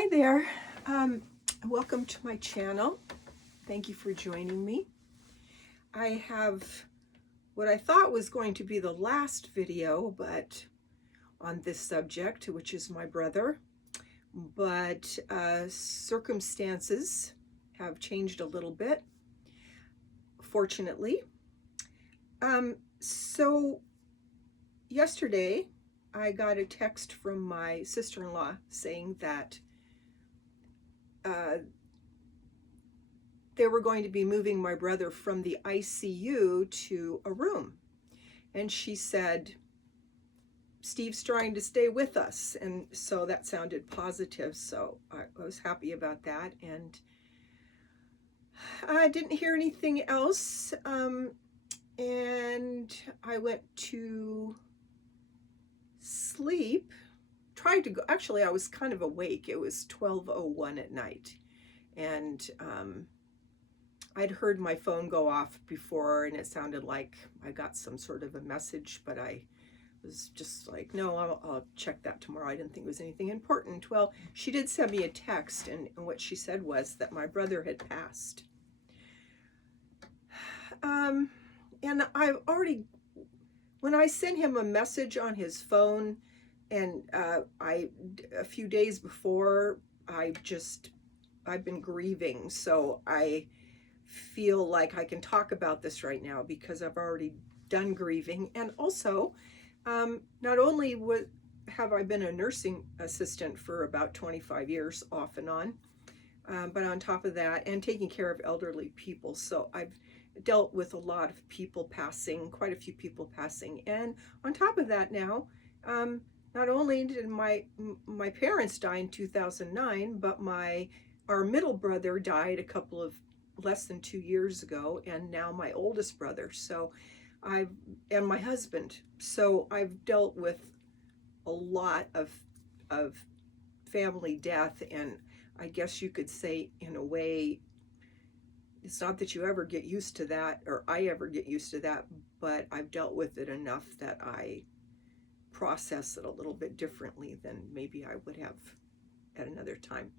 Hi there. Welcome to my channel. Thank you for joining me. I have what I thought was going to be the last video, but on this subject, which is my brother, but circumstances have changed a little bit, fortunately. So yesterday, I got a text from my sister-in-law saying that they were going to be moving my brother from the ICU to a room. And she said, Steve's trying to stay with us. And so that sounded positive. So I was happy about that. And I didn't hear anything else. And I went to sleep. Tried to go, actually, I was kind of awake. It was 12:01 at night. And I'd heard my phone go off before, and it sounded like I got some sort of a message, but I was just like, no, I'll check that tomorrow. I didn't think it was anything important. Well, she did send me a text, and what she said was that my brother had passed. And I've already, when I sent him a message on his phone, and a few days before, I've been grieving, so I feel like I can talk about this right now because I've already done grieving. And also, not only have I been a nursing assistant for about 25 years off and on, but on top of that, and taking care of elderly people. So I've dealt with a lot of people passing, quite a few people passing. And on top of that now, not only did my parents die in 2009, but our middle brother died a couple of less than 2 years ago, and now my oldest brother. So and my husband. So I've dealt with a lot of family death, and I guess you could say, in a way, it's not that you ever get used to that, or I ever get used to that, but I've dealt with it enough that I process it a little bit differently than maybe I would have at another time.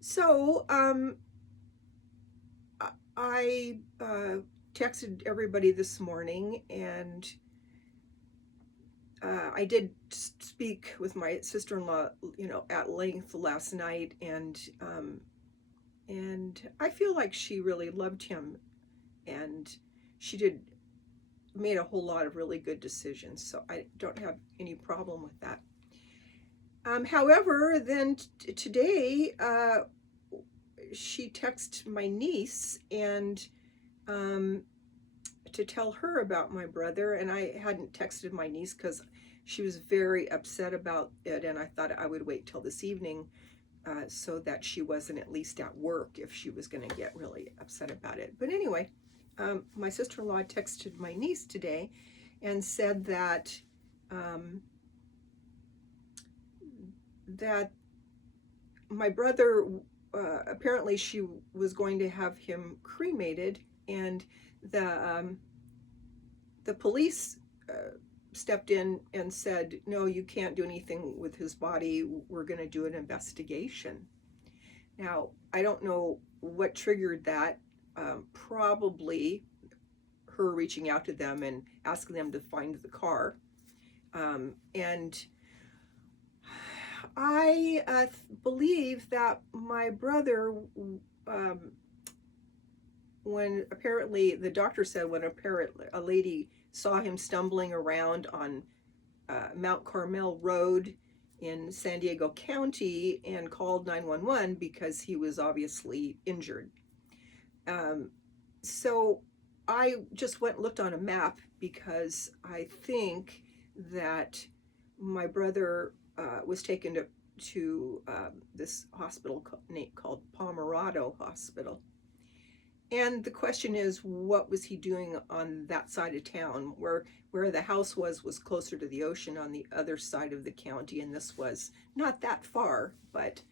So I texted everybody this morning, and I did speak with my sister-in-law, at length last night, and I feel like she really loved him, and she made a whole lot of really good decisions. So I don't have any problem with that. However, then today, she texted my niece and to tell her about my brother, and I hadn't texted my niece because she was very upset about it, and I thought I would wait till this evening so that she wasn't at least at work if she was going to get really upset about it. But anyway, my sister-in-law texted my niece today and said that that my brother, apparently she was going to have him cremated, and the police stepped in and said, no, you can't do anything with his body. We're going to do an investigation. Now, I don't know what triggered that. Probably her reaching out to them and asking them to find the car. And I believe that my brother, when apparently the doctor said when apparently a lady saw him stumbling around on Mount Carmel Road in San Diego County and called 911 because he was obviously injured. So I just went and looked on a map because I think that my brother was taken to this hospital called Pomerado Hospital. And the question is, what was he doing on that side of town? Where the house was closer to the ocean on the other side of the county, and this was not that far, but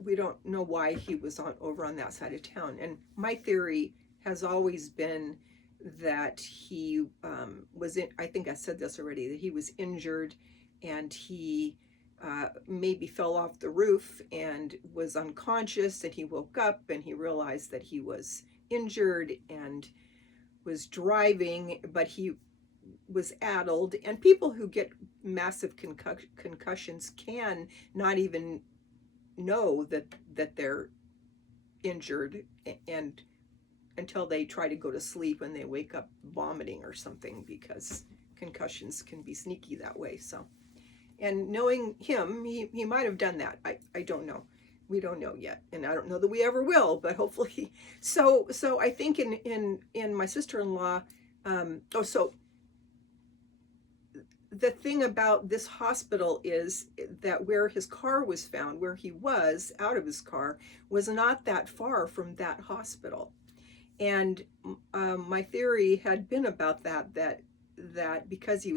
we don't know why he was over on that side of town. And my theory has always been that he was in, I think I said this already, that he was injured and he maybe fell off the roof and was unconscious, and he woke up and he realized that he was injured and was driving, but he was addled. And people who get massive concussions can not even know that they're injured, and until they try to go to sleep and they wake up vomiting or something, because concussions can be sneaky that way. So, and knowing him, he might have done that. I don't know. We don't know yet, and I don't know that we ever will, but hopefully. So I think in my sister-in-law, so the thing about this hospital is that where his car was found, where he was out of his car, was not that far from that hospital. And my theory had been about that because he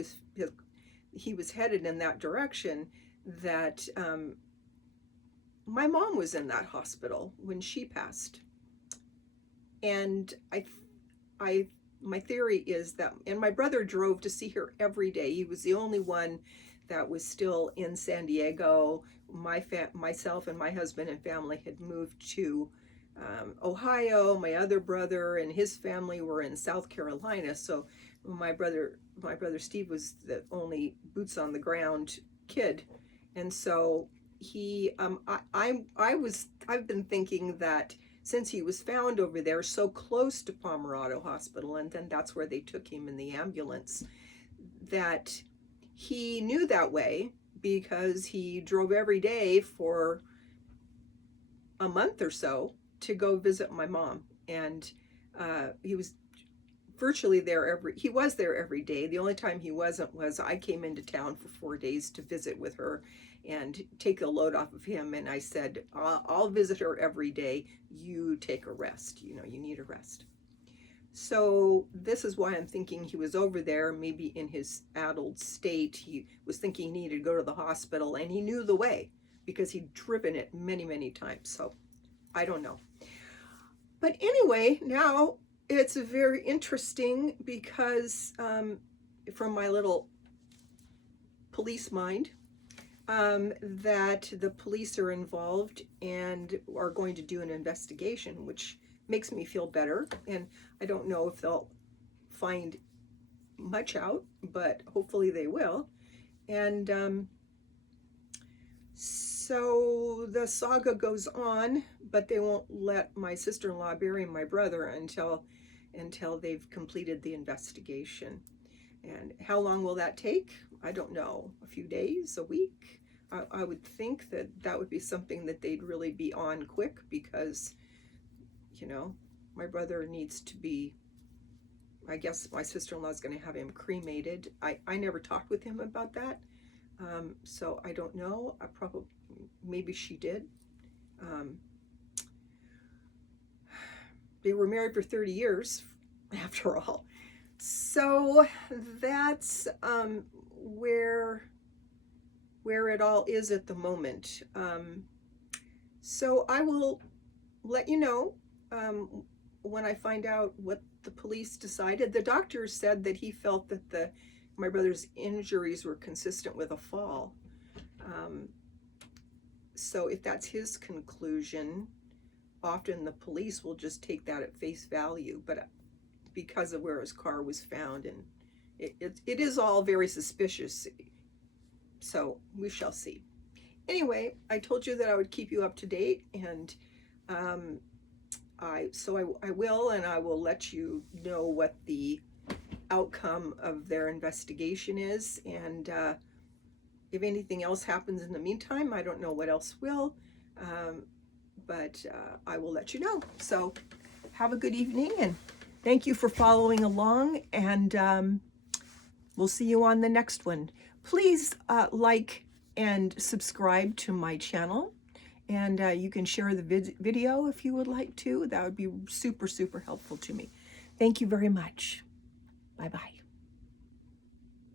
was headed in that direction, that my mom was in that hospital when she passed. And my theory is that, and my brother drove to see her every day. He was the only one that was still in San Diego. Myself and my husband and family had moved to Ohio. My other brother and his family were in South Carolina. So my brother Steve was the only boots on the ground kid, and so he I've been thinking that since he was found over there so close to Pomerado Hospital, and then that's where they took him in the ambulance, that he knew that way because he drove every day for a month or so to go visit my mom. And he was virtually there he was there every day. The only time he wasn't was I came into town for 4 days to visit with her and take a load off of him, and I said, I'll visit her every day, you take a rest, you need a rest. So this is why I'm thinking he was over there, maybe in his addled state. He was thinking he needed to go to the hospital, and he knew the way because he'd driven it many times. So I don't know. But anyway, now it's very interesting because from my little police mind, that the police are involved and are going to do an investigation, which makes me feel better. And I don't know if they'll find much out, but hopefully they will. And so the saga goes on, but they won't let my sister-in-law bury my brother until they've completed the investigation. And how long will that take? I don't know. A few days, a week? I would think that would be something that they'd really be on quick, because, my brother needs to be, I guess my sister-in-law is going to have him cremated. I never talked with him about that. So I don't know. Maybe she did. They were married for 30 years, after all. So that's where it all is at the moment. So I will let you know when I find out what the police decided. The doctor said that he felt that my brother's injuries were consistent with a fall. So if that's his conclusion, often the police will just take that at face value. But because of where his car was found, and it is all very suspicious. So we shall see. Anyway, I told you that I would keep you up to date, and I will, and I will let you know what the outcome of their investigation is. And if anything else happens in the meantime, I don't know what else will, but I will let you know. So have a good evening, and thank you for following along, and we'll see you on the next one. Please like and subscribe to my channel, and you can share the video if you would like to. That would be super helpful to me. Thank you very much. Bye-bye.